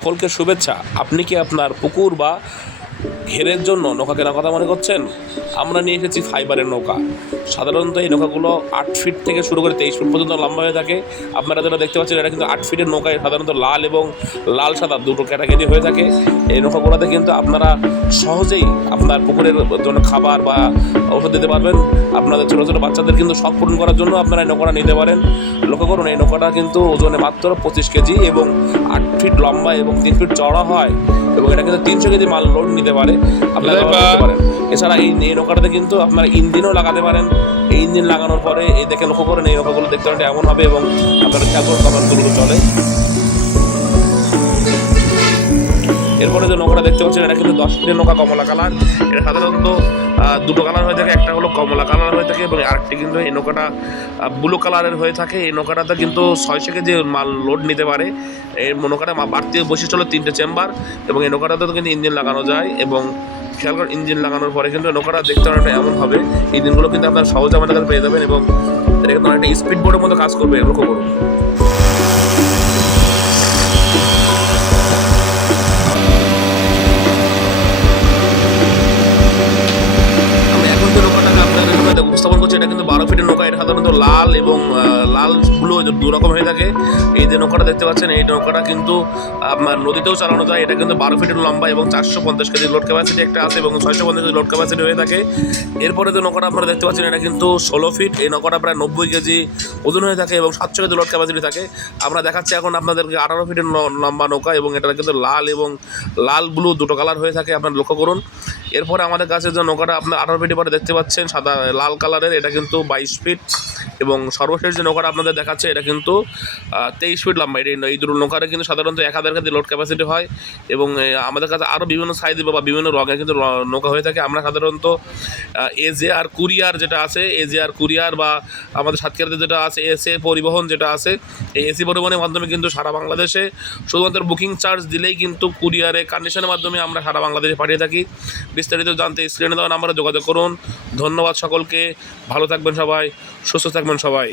সকলকে শুভেচ্ছা। আপনি কি আপনার পুকুর বা ঘেরের জন্য নৌকা কেনার কথা মনে করছেন? আমরা নিয়ে এসেছি ফাইবারের নৌকা। সাধারণত এই নৌকাগুলো 8 ফিট থেকে শুরু করে 23 ফিট পর্যন্ত লম্বা হয়ে থাকে। আপনারা যেটা দেখতে পাচ্ছেন এটা কিন্তু 8 ফিটের নৌকায় সাধারণত লাল এবং লাল সাদা দুটো ক্যাটাগরি হয়ে থাকে। এই নৌকাগুলোতে কিন্তু আপনারা সহজেই আপনার পুকুরের জন্য খাবার বা ওষুধ দিতে পারবেন। আপনাদের ছোটো ছোটো বাচ্চাদের কিন্তু শখ পূরণ করার জন্য আপনারা এই নৌকাটা নিতে পারেন। লক্ষ্য করুন, এই নৌকাটা কিন্তু ওজনে মাত্র 25 কেজি এবং 8 ফিট লম্বা এবং 3 ফিট চওড়া হয় এবং এটা কিন্তু 300 কেজি মাল লোড নিতে পারে। আপনারা করতে পারেন। এছাড়া এই নৌকাটাতে কিন্তু আপনারা ইঞ্জিনও লাগাতে পারেন। এই ইঞ্জিন লাগানোর পরে এই দেখে লক্ষ্য করেন এই নৌকাগুলো দেখতে পারেন এমন হবে এবং আপনারা খেয়াল করুন কখন দ্রুত চলে। এরপরে যে নৌকাটা দেখতে পাচ্ছেন এটা কিন্তু 10 ফিটের নৌকা, কমলা কালার। এটা সাধারণত দুটো কালার হয়ে থাকে, একটা হলো কমলা কালার হয়ে থাকে এবং আরেকটি কিন্তু এই নৌকাটা ব্লু কালারের হয়ে থাকে। এই নৌকাটাতে কিন্তু 600 কেজি মাল লোড নিতে পারে। এই নৌকাটা বাড়তি বৈশিষ্ট্য হলো 3টে চেম্বার এবং এই নৌকাটাতেও কিন্তু ইঞ্জিন লাগানো যায় এবং খেয়াল করে ইঞ্জিন লাগানোর পরে কিন্তু নৌকাটা দেখতে অনেকটা এমন হবে। এই দিনগুলো কিন্তু আপনার সহজে আমাদের কাছে পেয়ে যাবেন এবং এটা কিন্তু অনেকটা স্পিড বোর্ডের মতো কাজ করবে, লক্ষ্য করুন। উপস্থাপন করছে এটা কিন্তু 12 ফিটের নৌকা। এটা সাধারণত লাল এবং লাল ব্লু দু রকম হয়ে থাকে। এই যে নৌকাটা দেখতে পাচ্ছেন এই নৌকাটা কিন্তু আপনার নদীতেও চালানো যায়। এটা কিন্তু 12 ফিটের লম্বা এবং 450 কেজি লোড ক্যাপাসিটি একটা আছে এবং 650 কেজি লোড ক্যাপাসিটি হয়ে থাকে। এরপরে যে নৌকাটা আপনারা দেখতে পাচ্ছেন এটা কিন্তু 16 ফিট। এই নৌকাটা প্রায় 90 কেজি ওজন হয়ে থাকে এবং 700 কেজি লোড ক্যাপাসিটি থাকে। আমরা দেখাচ্ছি এখন আপনাদেরকে 18 ফিটের লম্বা নৌকা এবং এটা কিন্তু লাল এবং লাল ব্লু দুটো কালার হয়ে থাকে, আপনারা লক্ষ্য করুন। এরপরে আমাদের কাছে যে নৌকাটা আপনার 18 ফিটের পরে দেখতে পাচ্ছেন সাদা লাল কালারের, এটা কিন্তু 22 ফিট এবং সর্বশেষ যে নৌকাটা আপনাদের দেখাচ্ছে এটা কিন্তু 23 ফিট লম্বা। এই দুটো নৌকারে কিন্তু সাধারণত 1000 কেজি লোড ক্যাপাসিটি হয় এবং আমাদের কাছে আরও বিভিন্ন সাইজে বা বিভিন্ন রঙের কিন্তু নৌকা হয়ে থাকে। আমরা সাধারণত এজেআর কুরিয়ার যেটা আছে, এজেআর কুরিয়ার বা আমাদের সাতক্ষীরাতে যেটা আছে এসএ পরিবহন যেটা আছে, এই এসি পরিবহনের মাধ্যমে কিন্তু সারা বাংলাদেশে শুধুমাত্র বুকিং চার্জ দিলেই কিন্তু কুরিয়ারে কন্ডিশনের মাধ্যমে আমরা সারা বাংলাদেশে পাঠিয়ে থাকি। বিস্তারিত জানতে স্ক্রিনে দেওয়া নাম্বারে যোগাযোগ করুন। ধন্যবাদ সকলকে, ভালো থাকবেন সবাই, সুস্থ থাকবেন সবাই।